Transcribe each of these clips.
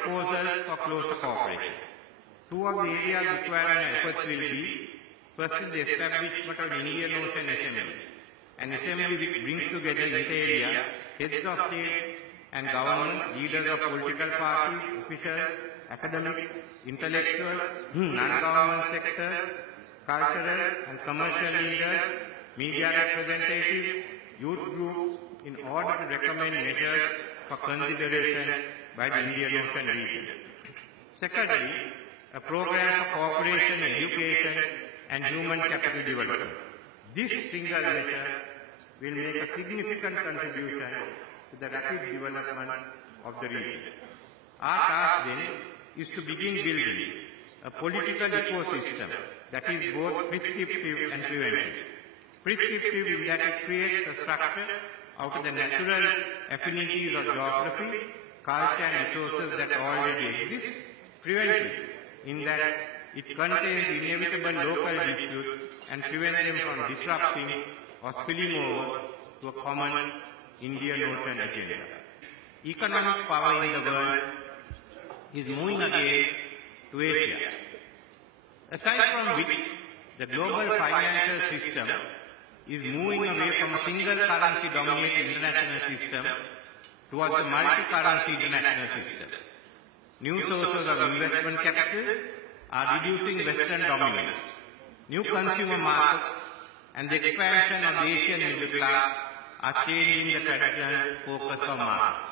proposals for closer cooperation. Two of the areas requiring efforts will be, first is the establishment of an Indian Ocean Assembly, an assembly which brings together inter area heads of state and government, leaders of political parties, officials, academics, intellectuals, non-government sector, cultural and commercial leaders, media representatives, youth groups, in order to recommend measures for consideration by the Indian Ocean region. Secondly, a program for cooperation in education and human capital development. This single measure will make a significant contribution to the rapid development of the region. Our task then is to begin building a political ecosystem that is both prescriptive and preventive. Prescriptive in that it creates a structure out of the natural affinities of geography, culture and resources that already exist. Preventive in that it contains inevitable local disputes and prevents them from disrupting or spilling over to a common Indian Ocean agenda. Economic power in the world is moving again to Asia. Aside from which, the global financial system is moving away from a single currency dominated international system towards a multi-currency international system. New sources of investment capital are reducing Western dominance. New consumer markets and the expansion of the Asian middle class are changing the traditional focus of markets.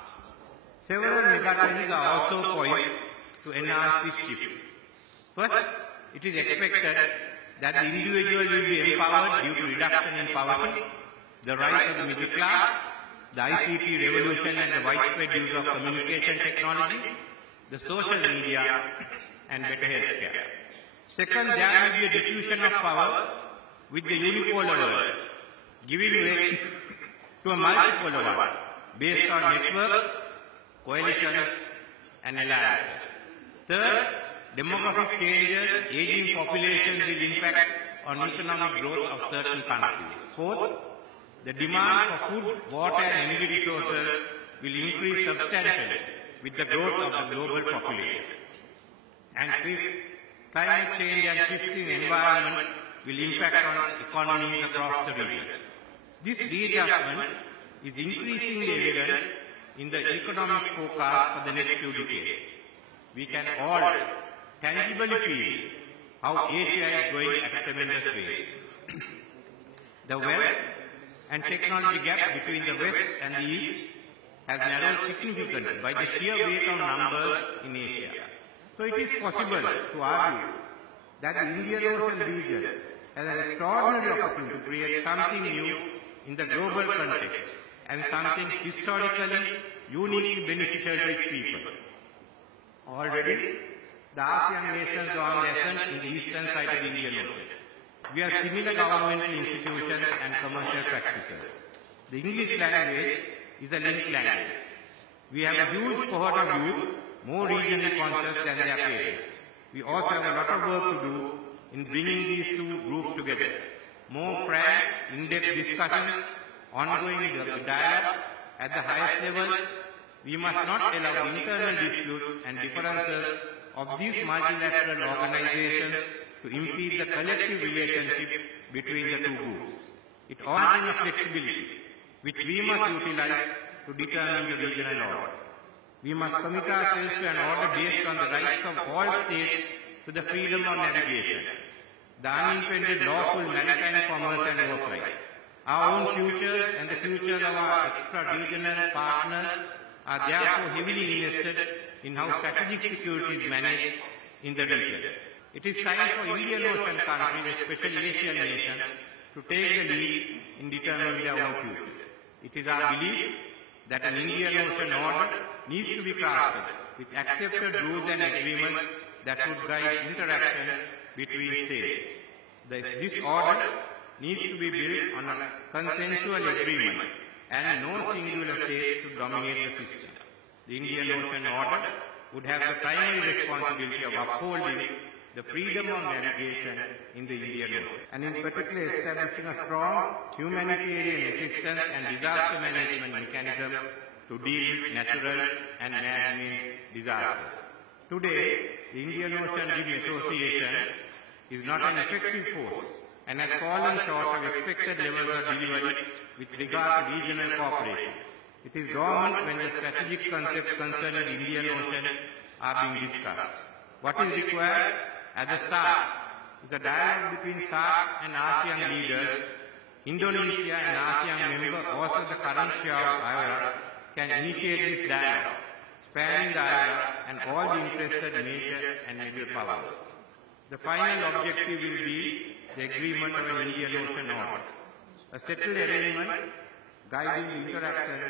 Several megatrends are also poised to enhance this shift. First, it is expected that the individual will be empowered due to reduction in poverty, the rise of the middle class, the ICT revolution and the widespread use of communication technology, the social media and better healthcare. Second, there will be a diffusion of power with the unipolar world, giving way to a multipolar world based on networks, coalitions and alliances. Third, demographic changes, aging populations will impact on economic growth of certain countries. Fourth, the demand for food, water and energy resources will increase substantially with the growth of the global population. And fifth, climate change and shifting environment will impact on economies across the region. This readjustment is increasingly evident in the economic forecast for the next few decades. We can all tangibly feel how Asia is growing at a tremendous rate. The wealth and technology gap between the West and the East has narrowed significantly by the sheer weight of numbers in Asia. So it is possible to argue that the Indian Ocean region has an extraordinary opportunity to create something new in the global context and something historically uniquely beneficial to its people. Already, the ASEAN nations are on lessons in the eastern side of the Indian Ocean. We have similar governmental institutions and commercial practices. The English language is a linked language. We have a huge cohort of youth, more regionally conscious than their parents. We also have a lot of work to do in bringing these two groups together. More frank, in-depth discussions, ongoing dialogue at the highest levels. We must not allow the internal disputes and differences of these multilateral organizations to impede the collective relationship between the two groups. It offers a flexibility which we must utilize to determine the regional order. We must commit ourselves to an order based on the rights of all states to the freedom of navigation, the unimpeded lawful maritime commerce and oversight. Our own futures and the futures of our extra-regional partners are therefore heavily invested in how strategic security is managed in the region. It is time for Indian Ocean countries, especially Asian nations, to take the lead in determining their own future. It is our belief that an Indian Ocean order needs to be crafted with accepted rules and agreements that would guide interaction between states. This order needs to be built on a consensual agreement and no singular state to dominate the system. The Indian Ocean Order would have the primary responsibility of upholding the freedom of navigation in the Indian Ocean, and in particular establishing a strong humanitarian assistance and disaster management mechanism to deal with natural and man-made disasters. Today, the Indian Ocean Rim Association is not an effective force and has fallen short of expected levels of delivery with regard to regional cooperation. It is dormant when the strategic concepts concerning the Indian Ocean are being discussed. What is required at the start is a dialogue between SAARC and ASEAN leaders. Indonesia and ASEAN members, also the current chair of IORA, can initiate this dialogue, spanning the IORA and all the interested nations and middle powers. The final objective will be the agreement of an Indian Ocean order, a settled arrangement guiding the interaction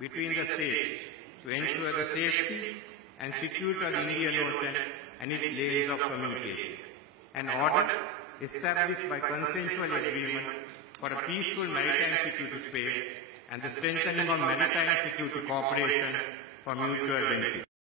between the states to ensure the safety and security of the Indian Ocean and its lanes of communication. An order established by consensual agreement for a peaceful maritime security space and the strengthening of maritime security cooperation for mutual benefit.